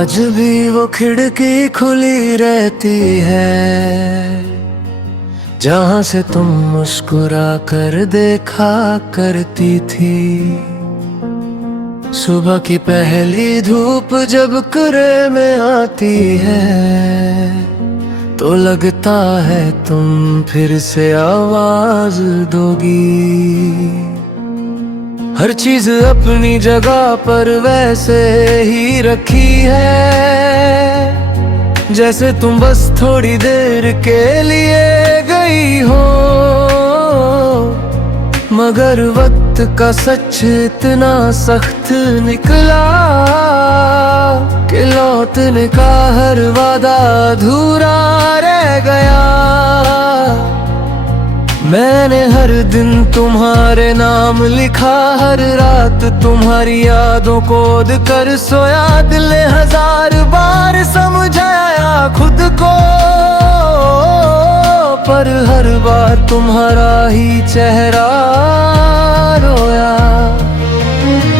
आज भी वो खिड़की खुली रहती है जहां से तुम मुस्कुरा कर देखा करती थी। सुबह की पहली धूप जब कुरे में आती है तो लगता है तुम फिर से आवाज दोगी। हर चीज अपनी जगह पर वैसे ही रखी है जैसे तुम बस थोड़ी देर के लिए गई हो। मगर वक्त का सच इतना सख्त निकला कि लौटने का हर वादा अधूरा रह गया। मैंने हर दिन तुम्हारे नाम लिखा, हर रात तुम्हारी यादों को खोद कर सोया। दिल ने हजार बार समझाया खुद को, पर हर बार तुम्हारा ही चेहरा रोया।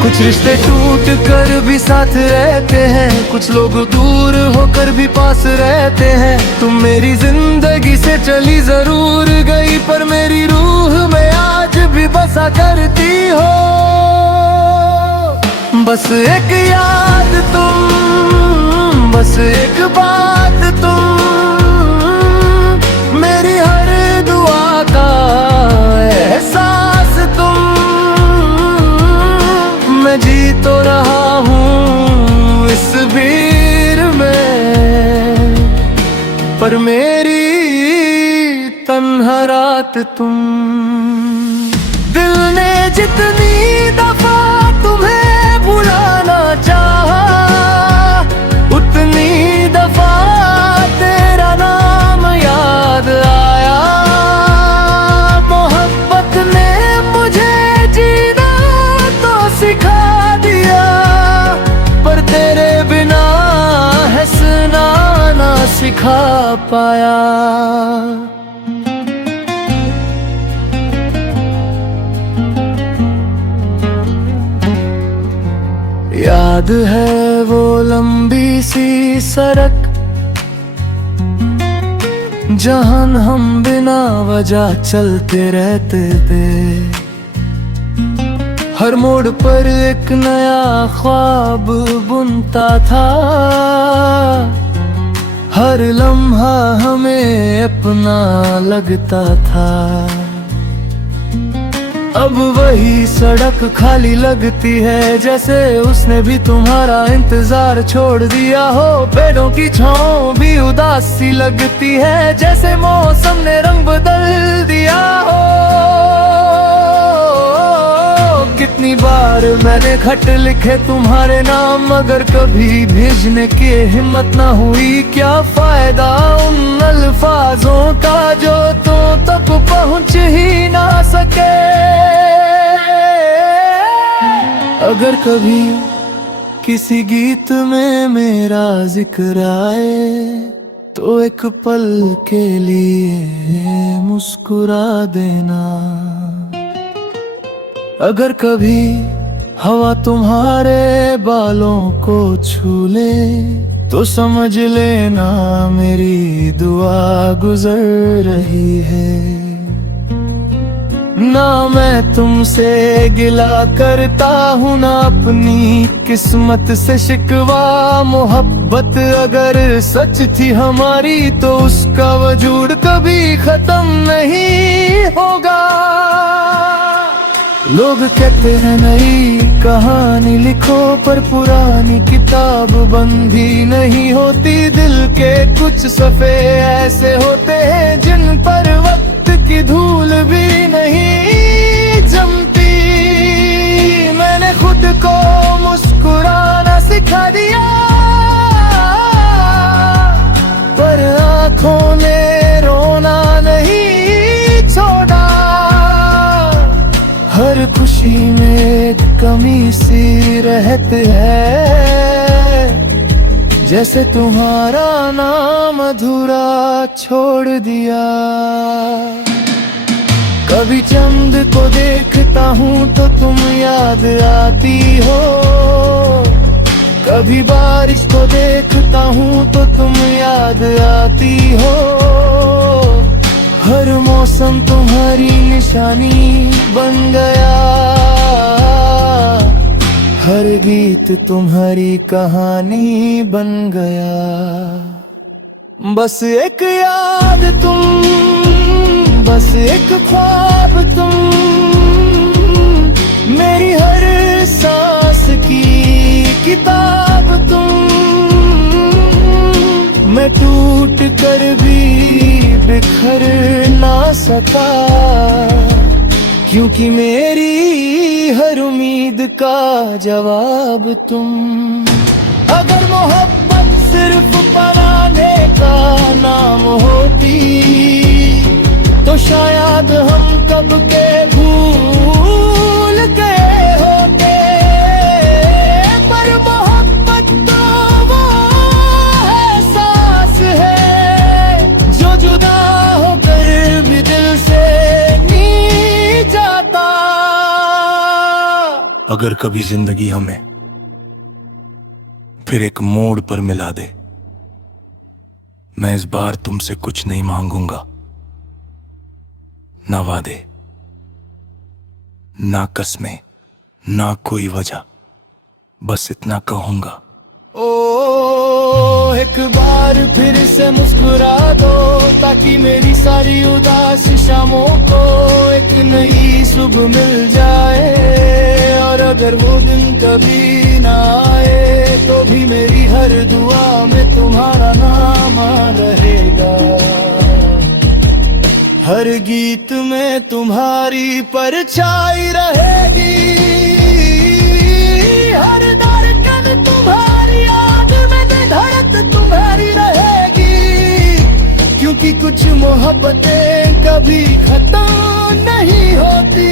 कुछ रिश्ते टूट कर भी साथ रहते हैं, कुछ लोग दूर होकर भी पास रहते हैं। तुम मेरी जिंदगी से चली जरूर गई, पर मेरी रूह में आज भी बसा करती हो। बस एक याद तुम, बस एक बात तुम, मेरी हर दुआ का एहसास तुम। मैं जी तो रहा हूँ इस भीड़ में, पर मेरी तन्हा रात तुम। दिल ने जितनी दफा तुम्हें भुलाना चाहा, उतनी दफा तेरा नाम याद आया। मोहब्बत ने मुझे जीना तो सिखा दिया, पर तेरे बिना हंसना ना सिखा पाया। याद है वो लंबी सी सड़क जहां हम बिना वजह चलते रहते थे। हर मोड़ पर एक नया ख्वाब बुनता था, हर लम्हा हमें अपना लगता था। अब वही सड़क खाली लगती है, जैसे उसने भी तुम्हारा इंतजार छोड़ दिया हो। पेड़ों की छांव भी उदास सी लगती है, जैसे मौसम ने रंग बदल दिया हो। कितनी बार मैंने खत लिखे तुम्हारे नाम, मगर कभी भेजने की हिम्मत ना हुई। क्या फायदा उन अल्फाजों का जो तुम तक पहुंच ही ना सके। अगर कभी किसी गीत में मेरा जिक्र आए तो एक पल के लिए मुस्कुरा देना। अगर कभी हवा तुम्हारे बालों को छू ले तो समझ लेना मेरी दुआ गुजर रही है। ना मैं तुमसे गिला करता हूँ, ना अपनी किस्मत से शिकवा। मोहब्बत अगर सच थी हमारी तो उसका वजूद कभी खत्म नहीं होगा। लोग कहते हैं नई कहानी लिखो, पर पुरानी किताब बंदी नहीं होती। दिल के कुछ सफ़े ऐसे होते हैं जिन पर वक्त की धूल भी नहीं जमती। मैंने खुद को मुस्कुराना सिखा दिया, पर आँखों ने रोना नहीं छोड़ा। हर खुशी में एक कमी सी रहती है, जैसे तुम्हारा नाम अधूरा छोड़ दिया। कभी चंद को देखता हूँ तो तुम याद आती हो, कभी बारिश को देखता हूँ तो तुम याद आती हो। हर मौसम तुम्हारी निशानी बन गया, हर गीत तुम्हारी कहानी बन गया। बस एक याद तुम, बस एक ख्वाब तुम, मेरी हर सांस की किताब तुम। मैं टूट कर भी बिखर ना सका, क्योंकि मेरी हर उम्मीद का जवाब तुम। अगर मोहब्बत सिर्फ पराने का नाम होती तो शायद हम कब के भूल गए होते। पर मोहब्बत तो वो एहसास है जो जुदा होकर भी दिल से नहीं जाता। अगर कभी जिंदगी हमें फिर एक मोड़ पर मिला दे, मैं इस बार तुमसे कुछ नहीं मांगूंगा, ना वादे, ना कसमें, ना कोई वजह, बस इतना कहूंगा। ओ एक बार फिर से मुस्कुरा दो, ताकि मेरी सारी उदास शामों को एक नई सुबह मिल जाए। और अगर वो दिन कभी ना आए तो भी मेरी हर दुआ में तुम्हारा नाम रहेगा। हर गीत में तुम्हारी परछाई रहेगी, हर धड़कन तुम्हारी याद में धड़क तुम्हारी रहेगी। क्योंकि कुछ मोहब्बतें कभी खत्म नहीं होती,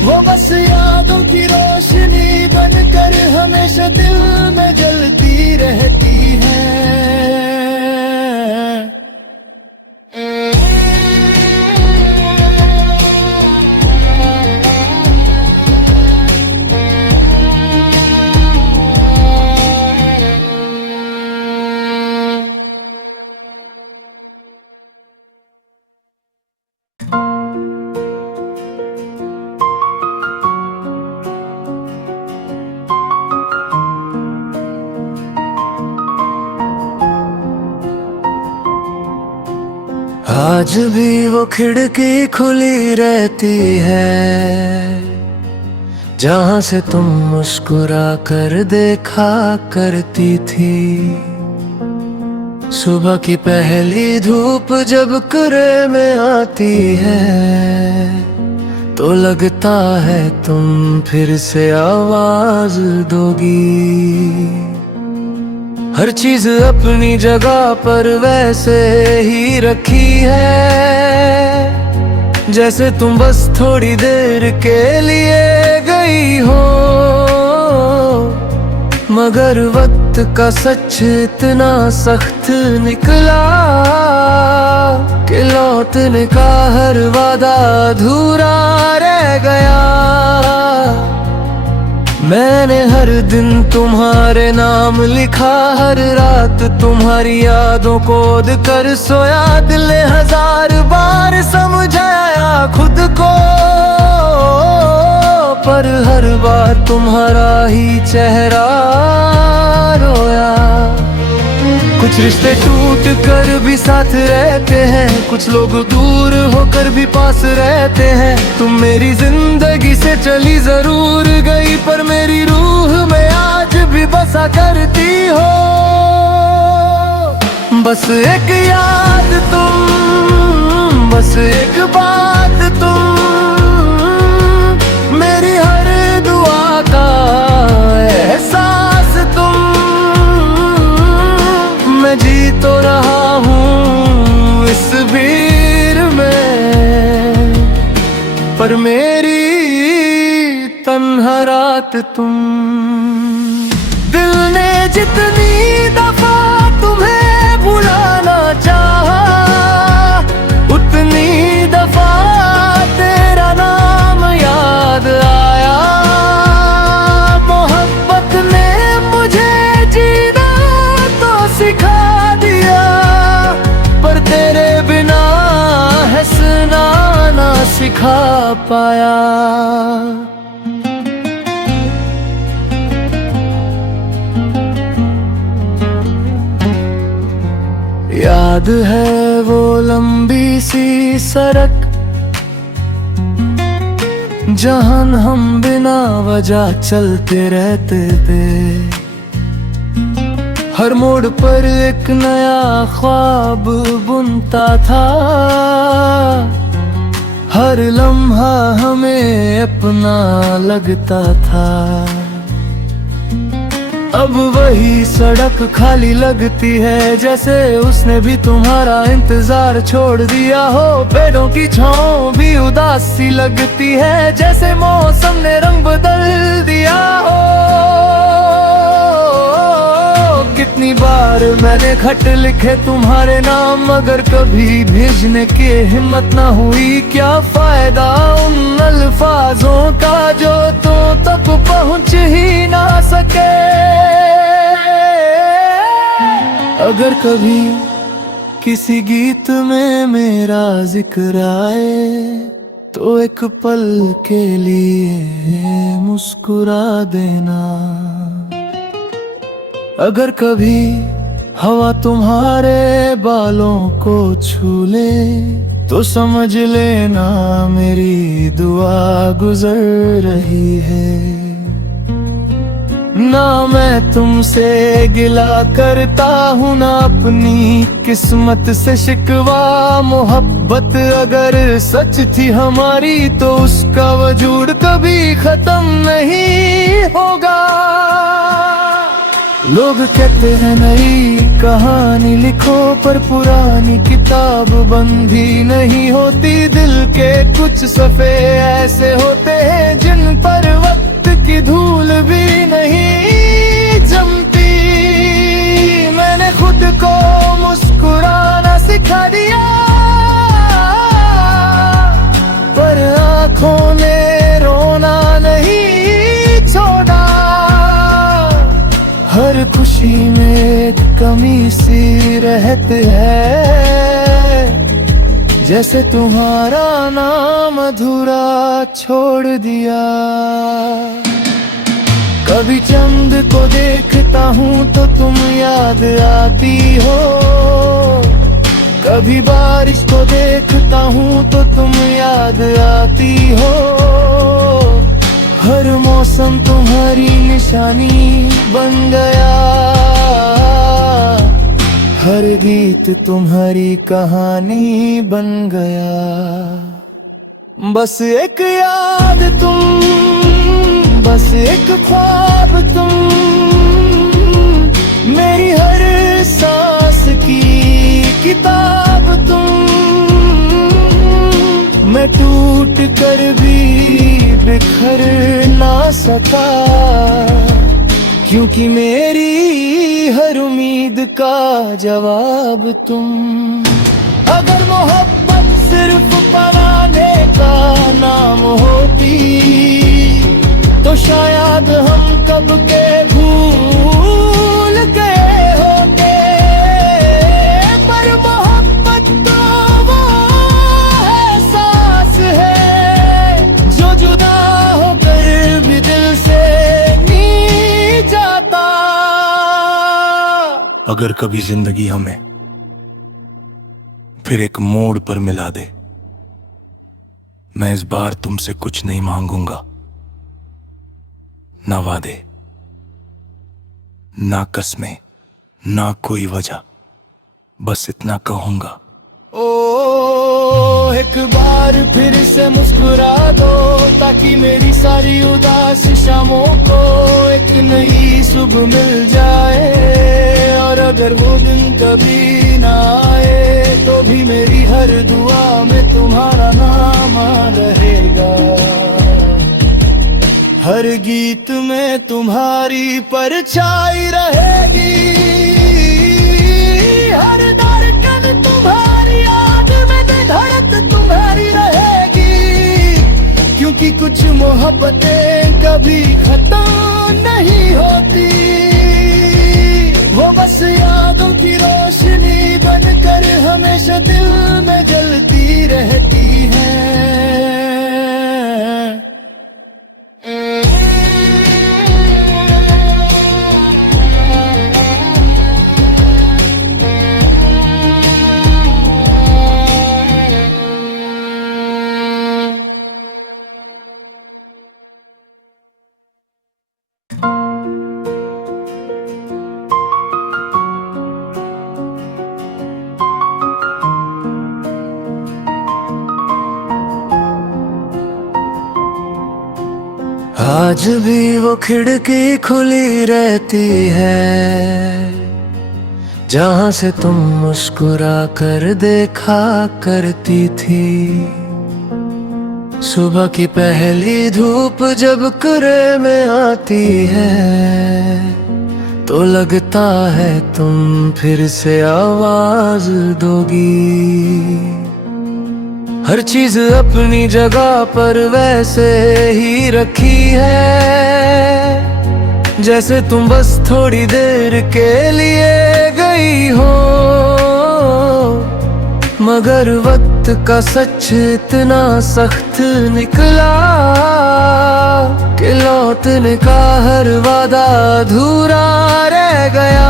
वो बस यादों की रोशनी बनकर हमेशा दिल में जलती रहती है। आज भी वो खिड़की खुली रहती है जहां से तुम मुस्कुरा कर देखा करती थी। सुबह की पहली धूप जब कुरे में आती है तो लगता है तुम फिर से आवाज दोगी। हर चीज अपनी जगह पर वैसे ही रखी है, जैसे तुम बस थोड़ी देर के लिए गई हो। मगर वक्त का सच इतना सख्त निकला कि लौटने का हर वादा अधूरा रह गया। मैंने हर दिन तुम्हारे नाम लिखा, हर रात तुम्हारी यादों को ओढ़ कर सोया। दिल ने हजार बार समझाया खुद को, पर हर बार तुम्हारा ही चेहरा रोया। कुछ रिश्ते टूट कर भी साथ रहते हैं, कुछ लोग दूर होकर भी पास रहते हैं। तुम मेरी जिंदगी से चली जरूर गई, पर मेरी रूह में आज भी बसा करती हो। बस एक याद तुम, बस एक बात तुम, मेरी हर दुआ का एहसास तुम। मैं जी तो रहा हूँ इस भीड़ में, पर मेरी तन्हा रात तुम। दिल ने जितनी दफा तुम्हें भुलाना चाहा, उतनी दफा तेरा नाम याद आया। मोहब्बत ने सिखा पाया। याद है वो लंबी सी सड़क जहां हम बिना वजह चलते रहते थे। हर मोड़ पर एक नया ख्वाब बुनता था, हर लम्हा हमें अपना लगता था। अब वही सड़क खाली लगती है, जैसे उसने भी तुम्हारा इंतजार छोड़ दिया हो। पेड़ों की छांव भी उदास सी लगती है, जैसे मौसम ने रंग बदल दिया हो। कितनी बार मैंने खत लिखे तुम्हारे नाम, मगर कभी भेजने की हिम्मत ना हुई। क्या फायदा उन अल्फाजों का जो तुम तक पहुंच ही ना सके। अगर कभी किसी गीत में मेरा जिक्र आए, तो एक पल के लिए मुस्कुरा देना। अगर कभी हवा तुम्हारे बालों को छू ले, तो समझ लेना मेरी दुआ गुजर रही है। ना मैं तुमसे गिला करता हूँ, ना अपनी किस्मत से शिकवा। मोहब्बत अगर सच थी हमारी, तो उसका वजूद कभी खत्म नहीं होगा। लोग कहते हैं नई कहानी लिखो, पर पुरानी किताब बंदी नहीं होती। दिल के कुछ सफ़े ऐसे होते हैं, जिन पर वक्त की धूल भी नहीं जमती। मैंने खुद को मुस्कुराना सिखा दिया, पर आँखों ने रोना नहीं छोड़ा। हर खुशी में एक कमी सी रहती है, जैसे तुम्हारा नाम अधूरा छोड़ दिया। कभी चंद को देखता हूँ तो तुम याद आती हो, कभी बारिश को देखता हूँ तो तुम याद आती हो। हर मौसम तुम्हारी निशानी बन गया, हर गीत तुम्हारी कहानी बन गया। बस एक याद तुम, बस एक ख्वाब तुम, मेरी हर सांस की किताब तुम। मैं टूट कर भी बिखर ना सका, क्योंकि मेरी हर उम्मीद का जवाब तुम। अगर मोहब्बत सिर्फ पराने का नाम होती, तो शायद हम कब के भूल गए होते। पर मोहब्बत तो वो एहसास है, जो जुदा होकर भी दिल से नहीं जाता। अगर कभी जिंदगी हमें फिर एक मोड़ पर मिला दे, मैं इस बार तुमसे कुछ नहीं मांगूंगा। ना वादे, ना कस्में, ना कोई वजह, बस इतना कहूंगा। ओ एक बार फिर से मुस्कुरा दो, ताकि मेरी सारी उदास शामों को एक नई सुबह मिल जाए। और अगर वो दिन कभी ना आए, तो भी मेरी हर दुआ में तुम्हारा नाम रहेगा। हर गीत में तुम्हारी परछाई रहेगी, हर धड़कन तुम्हारी याद में धड़क तुम्हारी रहेगी। क्योंकि कुछ मोहब्बतें कभी खत्म नहीं होती, वो बस यादों की रोशनी बनकर हमेशा दिल में जलती रहती है। आज भी वो खिड़की खुली रहती है जहां से तुम मुस्कुरा कर देखा करती थी। सुबह की पहली धूप जब कुरे में आती है तो लगता है तुम फिर से आवाज दोगी। हर चीज अपनी जगह पर वैसे ही रखी है जैसे तुम बस थोड़ी देर के लिए गई हो। मगर वक्त का सच इतना सख्त निकला कि लौटने का हर वादा अधूरा रह गया।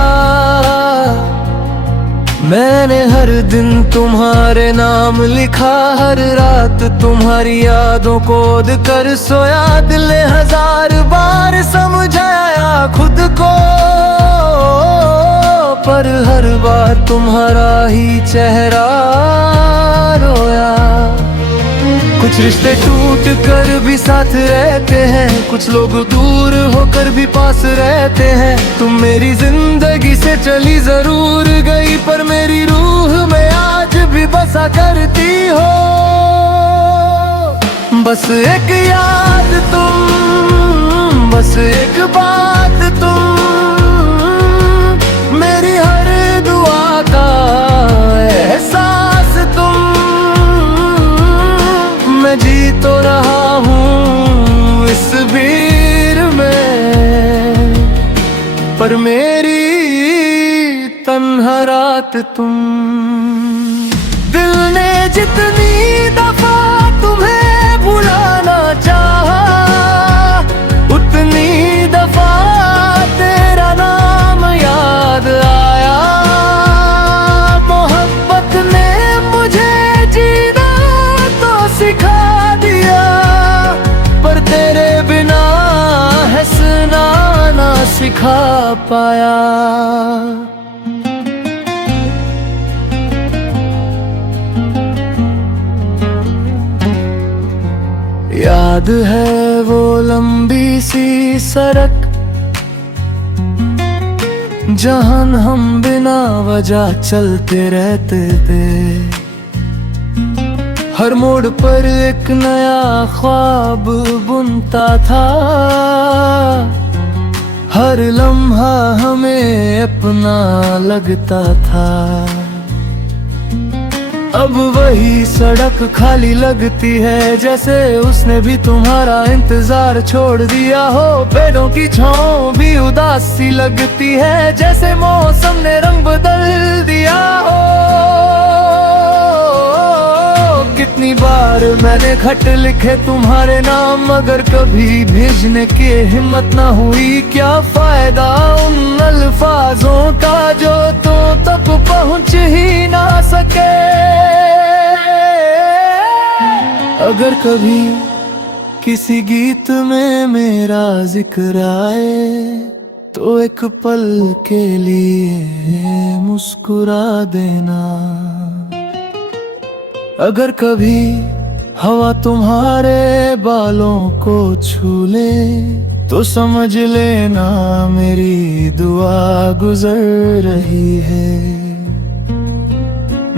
मैंने हर दिन तुम्हारे नाम लिखा, हर रात तुम्हारी यादों को खोद कर सोया। दिल ने 1000 बार समझाया खुद को, पर हर बार तुम्हारा ही चेहरा रोया। कुछ रिश्ते टूट कर भी साथ रहते हैं, कुछ लोग दूर होकर भी पास रहते हैं। तुम मेरी जिंदगी से चली जरूर गई, पर मेरी रूह में आज भी बसा करती हो। बस एक याद तुम, बस एक बात तुम, मेरी हर दुआ का एहसास तुम। मैं जी तो रहा हूँ इस भीड़ में, पर मेरी तन्हा रात तुम। दिल ने जितनी दफा तुम्हें भुलाना चाहा, उतनी दफा तेरा नाम याद आया। मोहब्बत ने मुझे जीना तो सिखा दिया, पर तेरे बिना हंसना ना सिखा पाया। याद है वो लंबी सी सड़क जहां हम बिना वजह चलते रहते थे। हर मोड़ पर एक नया ख्वाब बुनता था, हर लम्हा हमें अपना लगता था। अब वही सड़क खाली लगती है, जैसे उसने भी तुम्हारा इंतजार छोड़ दिया हो। पेड़ों की छांव भी उदास सी लगती है, जैसे मौसम ने रंग बदल दिया हो। कितनी बार मैंने खत लिखे तुम्हारे नाम, मगर कभी भेजने की हिम्मत ना हुई। क्या फायदा उन अल्फाजों का जो तुम तक पहुंच ही ना सके। अगर कभी किसी गीत में मेरा जिक्र आए, तो एक पल के लिए मुस्कुरा देना। अगर कभी हवा तुम्हारे बालों को छू ले, तो समझ लेना मेरी दुआ गुजर रही है।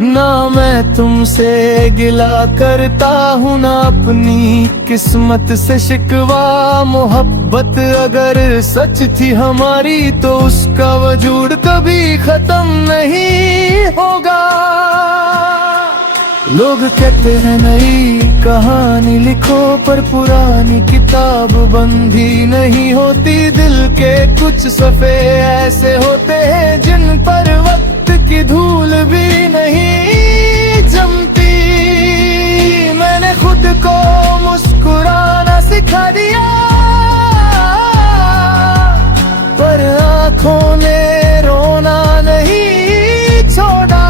ना मैं तुमसे गिला करता हूँ, ना अपनी किस्मत से शिकवा। मोहब्बत अगर सच थी हमारी, तो उसका वजूद कभी खत्म नहीं होगा। लोग कहते हैं नई कहानी लिखो, पर पुरानी किताब बंदी नहीं होती। दिल के कुछ सफ़े ऐसे होते हैं जिन पर वक्त की धूल भी नहीं जमती। मैंने खुद को मुस्कुराना सिखा दिया, पर आँखों ने रोना नहीं छोड़ा।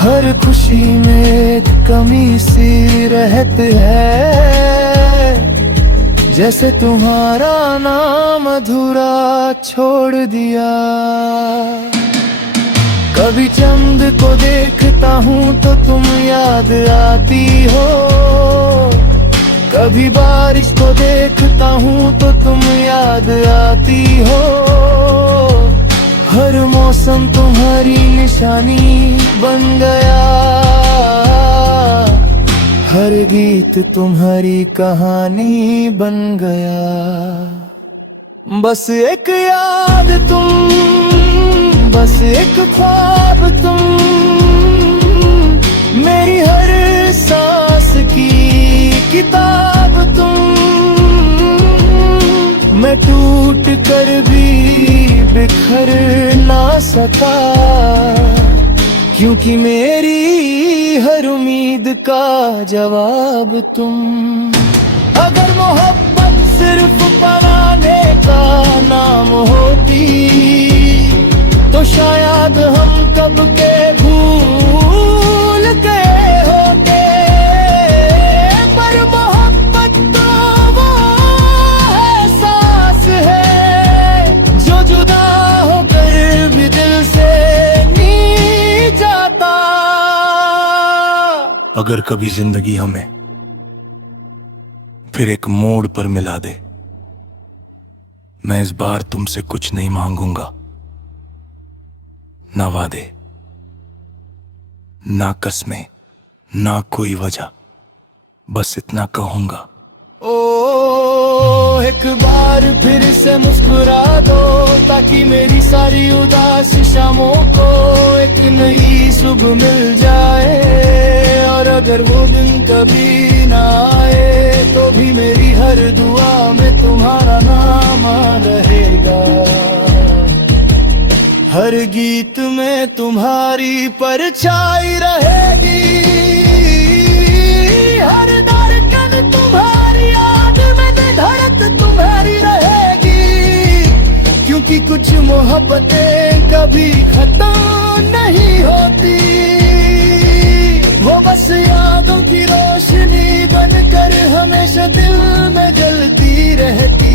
हर खुशी में कमी सी रहती है, जैसे तुम्हारा नाम अधूरा छोड़ दिया। कभी चंद को देखता हूँ तो तुम याद आती हो, कभी बारिश को देखता हूँ तो तुम याद आती हो, हर मौसम तुम्हारी निशानी बन गया, हर गीत तुम्हारी कहानी बन गया। बस एक याद तुम, बस एक ख्वाब तुम, मेरी हर सांस की किताब तुम। मैं टूट कर भी बिखर ना सका, क्योंकि मेरी हर उम्मीद का जवाब तुम। अगर मोहब्बत सिर्फ पराने का नाम होती तो शायद हम कब के भूल गए होते, पर मोहब्बत तो वो एहसास है जो जुदा होकर भी दिल से नहीं जाता। अगर कभी जिंदगी हमें फिर एक मोड़ पर मिला दे, मैं इस बार तुमसे कुछ नहीं मांगूंगा, ना वादे, ना कसमें, ना कोई वजह, बस इतना कहूंगा। ओ एक बार फिर से मुस्कुरा दो, ताकि मेरी सारी उदास शामों को एक नई सुबह मिल जाए। और अगर वो दिन कभी ना आए तो भी मेरी हर दुआ में तुम्हारा नाम रहेगा, हर गीत में तुम्हारी परछाई रहेगी, हर धड़कन तुम्हारी याद में धड़क तुम्हारी रहेगी। क्योंकि कुछ मोहब्बतें कभी खत्म नहीं होती, वो बस यादों की रोशनी बनकर हमेशा दिल में जलती रहती।